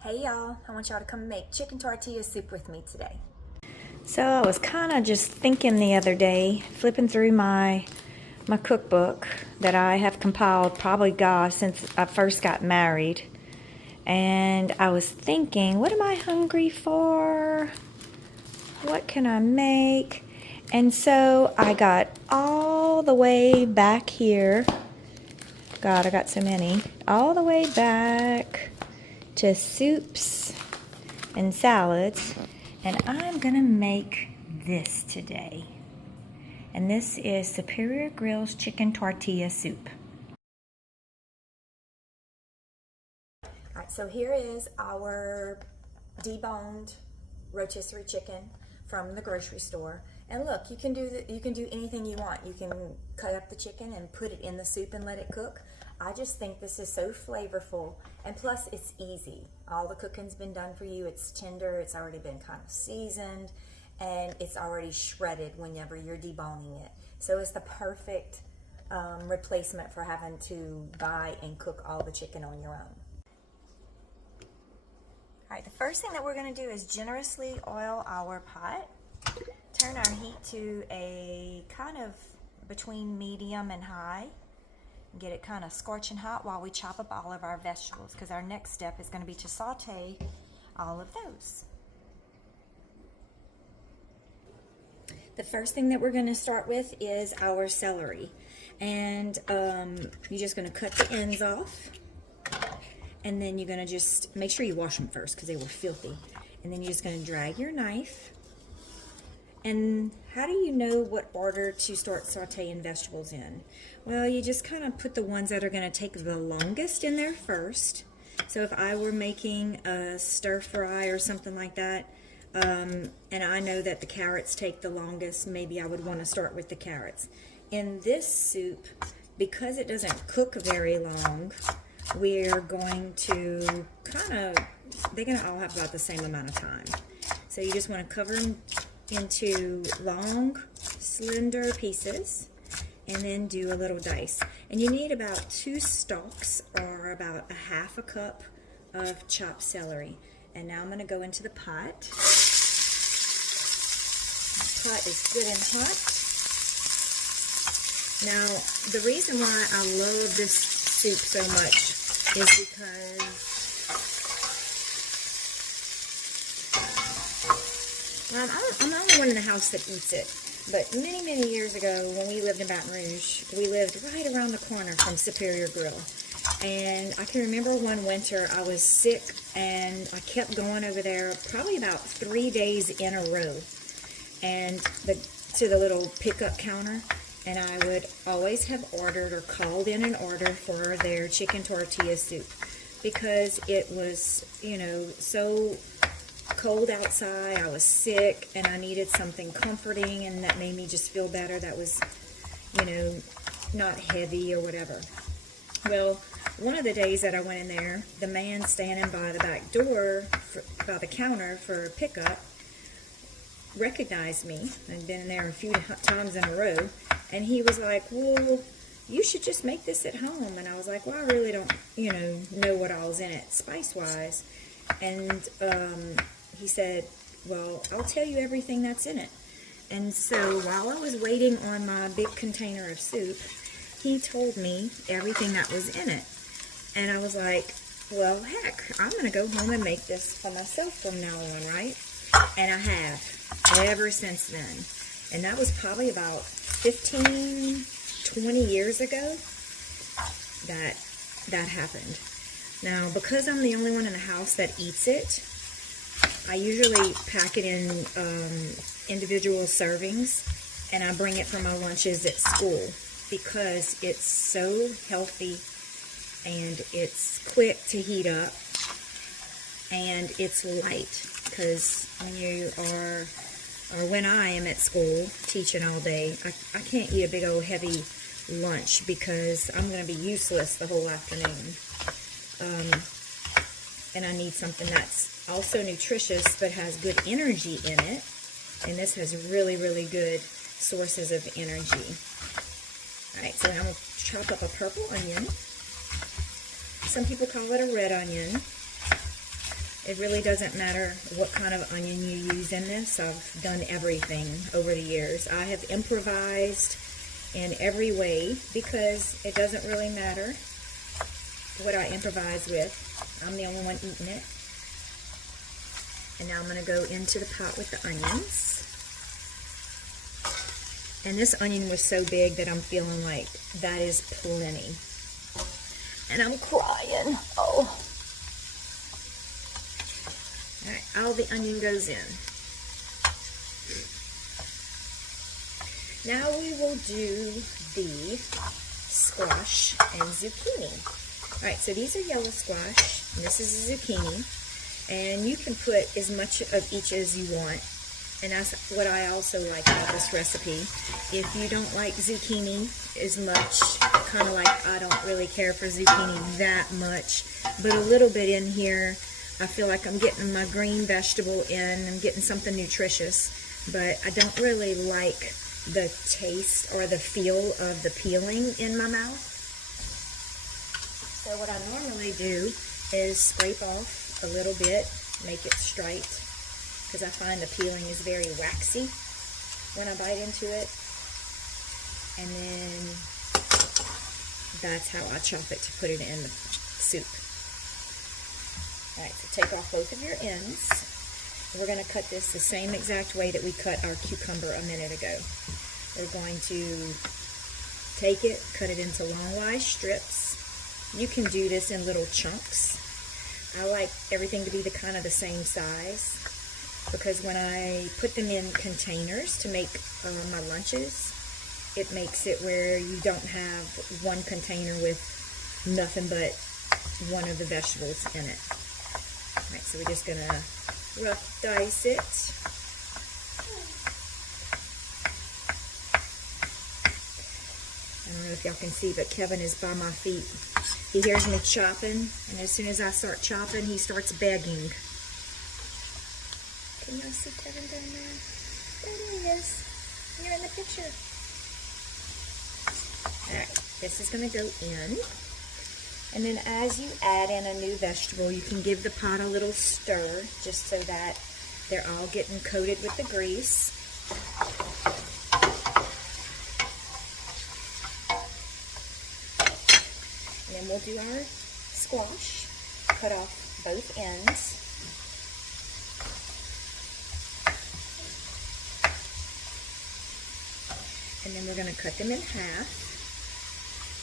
Hey y'all, I want y'all to come make chicken tortilla soup with me today. So I was kind of just thinking the other day, flipping through my cookbook that I have compiled probably, gosh, since I first got married. And I was thinking, what am I hungry for? What can I make? And so I got all the way back here. God, I got so many. All the way back to soups and salads. And I'm gonna make this today. And this is Superior Grill's Chicken Tortilla Soup. Alright, so here is our deboned rotisserie chicken from the grocery store. And look, you can do anything you want. You can cut up the chicken and put it in the soup and let it cook. I just think this is so flavorful, and plus it's easy. All the cooking's been done for you. It's tender, it's already been kind of seasoned, and it's already shredded whenever you're deboning it. So it's the perfect replacement for having to buy and cook all the chicken on your own. Alright, the first thing that we're going to do is generously oil our pot. Turn our heat to a kind of between medium and high. Get it kind of scorching hot while we chop up all of our vegetables, because our next step is going to be to saute all of those. The first thing that we're going to start with is our celery. And you're just going to cut the ends off. And then you're going to just make sure you wash them first because they were filthy. And then you're just going to drag your knife. And how do you know what order to start sauteing vegetables in? Well, you just kind of put the ones that are going to take the longest in there first. So if I were making a stir fry or something like that, and I know that the carrots take the longest, maybe I would want to start with the carrots. In this soup, because it doesn't cook very long, we're going to they're going to all have about the same amount of time. So you just want to cover them into long, slender pieces, and then do a little dice. And you need about 2 stalks or about a half a cup of chopped celery. And now I'm going to go into the pot. The pot is good and hot. Now, the reason why I love this soup so much is because I'm the only one in the house that eats it. But many, many years ago, when we lived in Baton Rouge, we lived right around the corner from Superior Grill. And I can remember one winter I was sick, and I kept going over there probably about 3 days in a row, and to the little pickup counter. And I would always have ordered or called in an order for their chicken tortilla soup, because it was, so cold outside, I was sick, and I needed something comforting and that made me just feel better, that was, not heavy or whatever. Well, one of the days that I went in there, the man standing by the back door, by the counter for pickup, recognized me. I'd been in there a few times in a row, and he was like, well, you should just make this at home. And I was like, well, I really don't, know what all's in it spice-wise. And he said, well, I'll tell you everything that's in it. And so while I was waiting on my big container of soup, he told me everything that was in it. And I was like, well, heck, I'm going to go home and make this for myself from now on, right? And I have, ever since then. And that was probably about 15, 20 years ago that happened. Now, because I'm the only one in the house that eats it, I usually pack it in individual servings, and I bring it for my lunches at school because it's so healthy, and it's quick to heat up, and it's light, because when I am at school teaching all day, I can't eat a big old heavy lunch because I'm going to be useless the whole afternoon. And I need something that's also nutritious but has good energy in it. And this has really, really good sources of energy. Alright, so now I'm going to chop up a purple onion. Some people call it a red onion. It really doesn't matter what kind of onion you use in this. I've done everything over the years. I have improvised in every way because it doesn't really matter what I improvise with. I'm the only one eating it. And now I'm going to go into the pot with the onions. And this onion was so big that I'm feeling like that is plenty. And I'm crying. Oh. Alright, all the onion goes in. Now we will do the squash and zucchini. Alright, so these are yellow squash, and this is a zucchini. And you can put as much of each as you want. And that's what I also like about this recipe. If you don't like zucchini as much, kind of like I don't really care for zucchini that much, but a little bit in here, I feel like I'm getting my green vegetable in, I'm getting something nutritious, but I don't really like the taste or the feel of the peeling in my mouth. So what I normally do is scrape off a little bit, make it straight, because I find the peeling is very waxy when I bite into it. And then that's how I chop it to put it in the soup. Alright, so take off both of your ends. We're going to cut this the same exact way that we cut our cucumber a minute ago. We're going to take it, cut it into long-wise strips. You can do this in little chunks. I like everything to be the kind of the same size, because when I put them in containers to make my lunches, it makes it where you don't have one container with nothing but one of the vegetables in it. Alright, so we're just going to rough dice it. I don't know if y'all can see, but Kevin is by my feet. He hears me chopping, and as soon as I start chopping, he starts begging. Can y'all see Kevin down there? There he is. You're in the picture. Alright, this is going to go in. And then as you add in a new vegetable, you can give the pot a little stir, just so that they're all getting coated with the grease. And then we'll do our squash. Cut off both ends. And then we're going to cut them in half,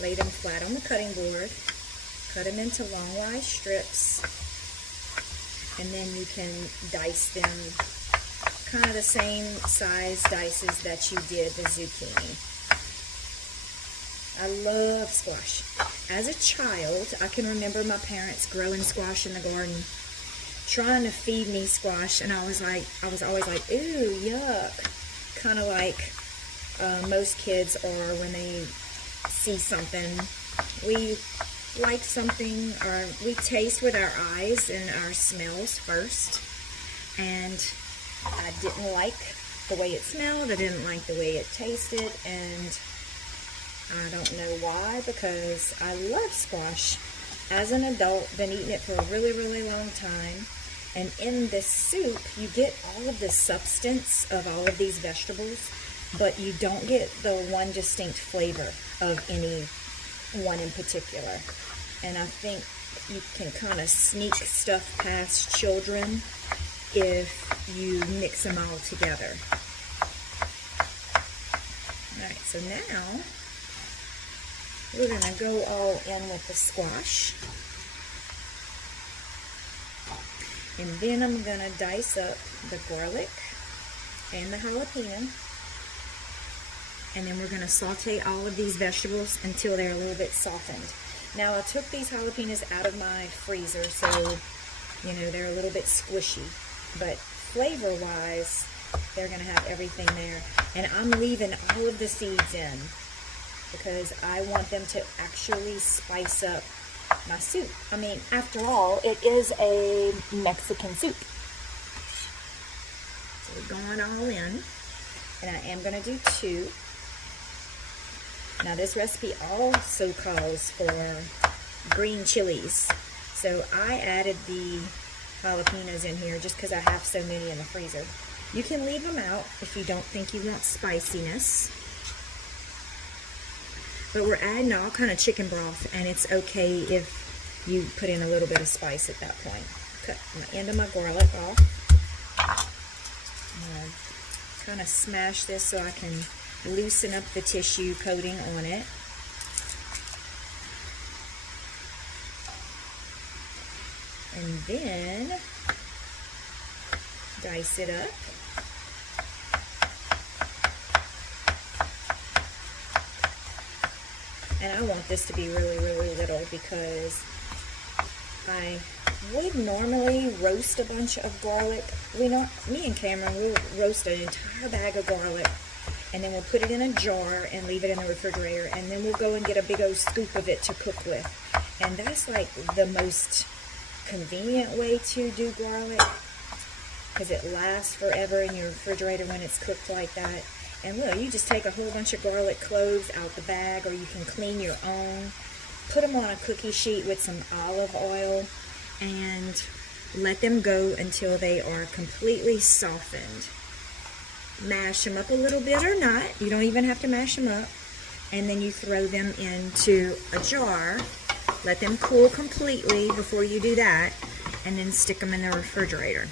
lay them flat on the cutting board, cut them into long-wise strips, and then you can dice them kind of the same size dices that you did the zucchini. I love squash. As a child, I can remember my parents growing squash in the garden, trying to feed me squash, and I was always like, ooh, yuck. Kind of like most kids are when they see something. We like something, or we taste with our eyes and our smells first. And I didn't like the way it smelled. I didn't like the way it tasted. And I don't know why, because I love squash. As an adult, been eating it for a really, really long time. And in this soup, you get all of the substance of all of these vegetables, but you don't get the one distinct flavor of any one in particular. And I think you can kind of sneak stuff past children if you mix them all together. Alright, so now we're going to go all in with the squash. And then I'm going to dice up the garlic and the jalapeno. And then we're going to saute all of these vegetables until they're a little bit softened. Now, I took these jalapenos out of my freezer, so, you know, they're a little bit squishy. But flavor-wise, they're going to have everything there. And I'm leaving all of the seeds in because I want them to actually spice up my soup. I mean, after all, it is a Mexican soup. So we're going all in. And I am going to do 2. Now this recipe also calls for green chilies. So I added the jalapenos in here just because I have so many in the freezer. You can leave them out if you don't think you want spiciness. But we're adding all kind of chicken broth, and it's okay if you put in a little bit of spice at that point. Cut the end of my garlic off. Kind of smash this so I can loosen up the tissue coating on it. And then dice it up. And I want this to be really, really little because I would normally roast a bunch of garlic. Me and Cameron will roast an entire bag of garlic, and then we'll put it in a jar and leave it in the refrigerator, and then we'll go and get a big old scoop of it to cook with. And that's like the most convenient way to do garlic because it lasts forever in your refrigerator when it's cooked like that. And look, you just take a whole bunch of garlic cloves out the bag, or you can clean your own, put them on a cookie sheet with some olive oil, and let them go until they are completely softened. Mash them up a little bit or not. You don't even have to mash them up. And then you throw them into a jar. Let them cool completely before you do that, and then stick them in the refrigerator.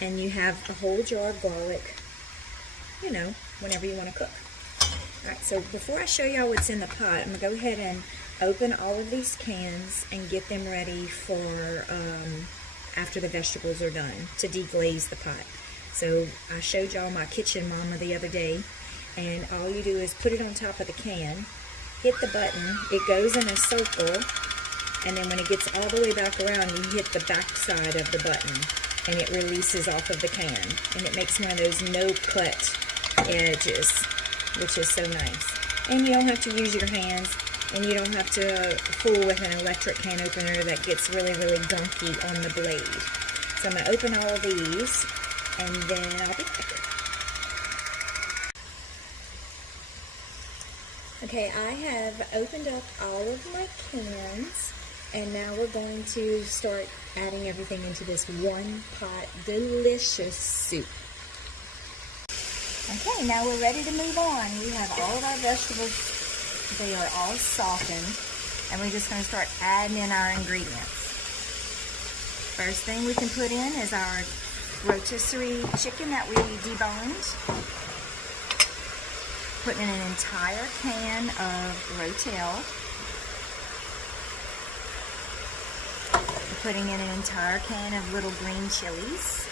And you have a whole jar of garlic, you know, whenever you want to cook. Alright, so before I show y'all what's in the pot, I'm going to go ahead and open all of these cans and get them ready for after the vegetables are done, to deglaze the pot. So I showed y'all my kitchen mama the other day, and all you do is put it on top of the can, hit the button, it goes in a circle, and then when it gets all the way back around, you hit the back side of the button, and it releases off of the can, and it makes one of those no-cut edges, which is so nice. And you don't have to use your hands, and you don't have to fool with an electric can opener that gets really, really gunky on the blade. So I'm going to open all of these, and then I'll be back. Okay, I have opened up all of my cans, and now we're going to start adding everything into this one pot delicious soup. Okay, now we're ready to move on. We have all of our vegetables, they are all softened, and we're just going to start adding in our ingredients. First thing we can put in is our rotisserie chicken that we deboned. Putting in an entire can of rotel. We're putting in an entire can of little green chilies.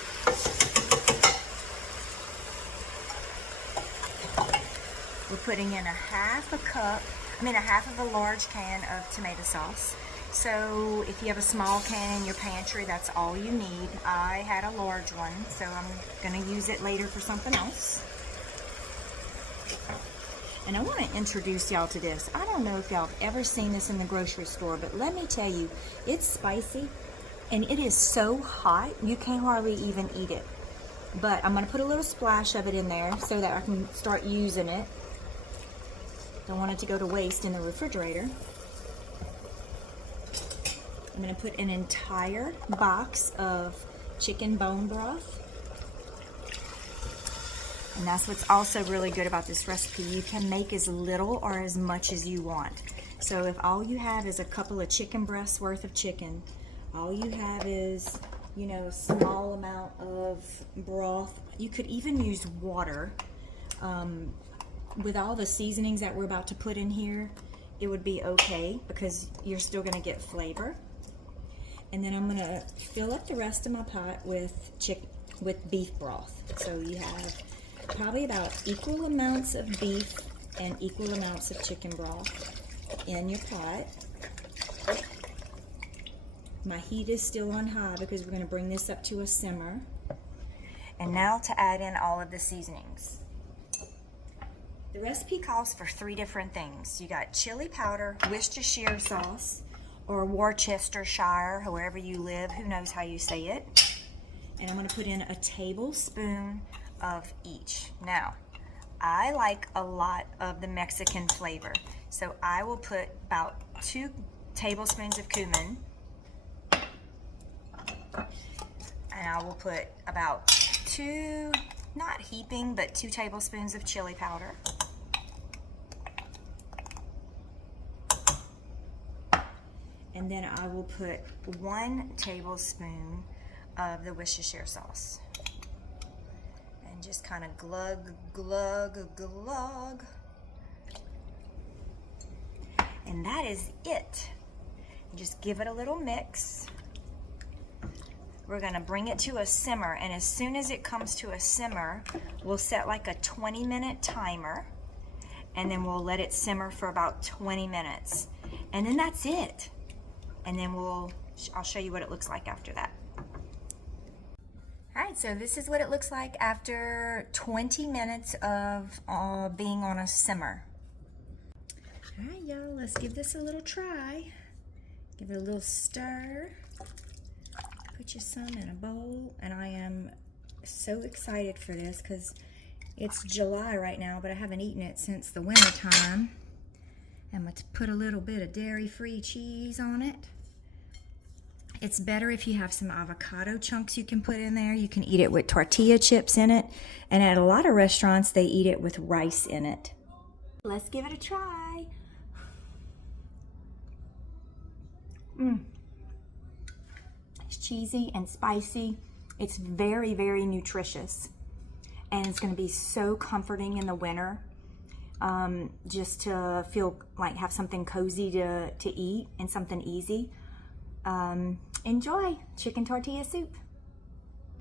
We're putting in a half of a large can of tomato sauce. So if you have a small can in your pantry, that's all you need. I had a large one, so I'm going to use it later for something else. And I want to introduce y'all to this. I don't know if y'all have ever seen this in the grocery store, but let me tell you, it's spicy and it is so hot you can't hardly even eat it. But I'm going to put a little splash of it in there so that I can start using it. Don't want it to go to waste in the refrigerator. I'm going to put an entire box of chicken bone broth. And that's what's also really good about this recipe. You can make as little or as much as you want. So if all you have is a couple of chicken breasts worth of chicken, all you have is, you know, a small amount of broth. You could even use water. With all the seasonings that we're about to put in here, it would be okay because you're still going to get flavor. And then I'm going to fill up the rest of my pot with beef broth. So you have probably about equal amounts of beef and equal amounts of chicken broth in your pot. My heat is still on high because we're going to bring this up to a simmer. And now to add in all of the seasonings. The recipe calls for 3 different things. You got chili powder, Worcestershire sauce, or Worcestershire, wherever you live, who knows how you say it. And I'm going to put in a tablespoon of each. Now, I like a lot of the Mexican flavor, so I will put about 2 tablespoons of cumin, And I will put about 2, not heaping, but 2 tablespoons of chili powder. And then I will put 1 tablespoon of the Worcestershire sauce. And just kind of glug, glug, glug. And that is it. Just give it a little mix. We're gonna bring it to a simmer, and as soon as it comes to a simmer, we'll set like a 20-minute timer, and then we'll let it simmer for about 20 minutes. And then that's it. And then I'll show you what it looks like after that. All right, so this is what it looks like after 20 minutes of being on a simmer. All right, y'all, let's give this a little try. Give it a little stir. Put you some in a bowl. And I am so excited for this because it's July right now, but I haven't eaten it since the winter time. I'm going to put a little bit of dairy-free cheese on it. It's better if you have some avocado chunks you can put in there. You can eat it with tortilla chips in it. And at a lot of restaurants, they eat it with rice in it. Let's give it a try. It's cheesy and spicy. It's very, very nutritious. And it's going to be so comforting in the winter. Just to feel like have something cozy to eat and something easy. Enjoy chicken tortilla soup.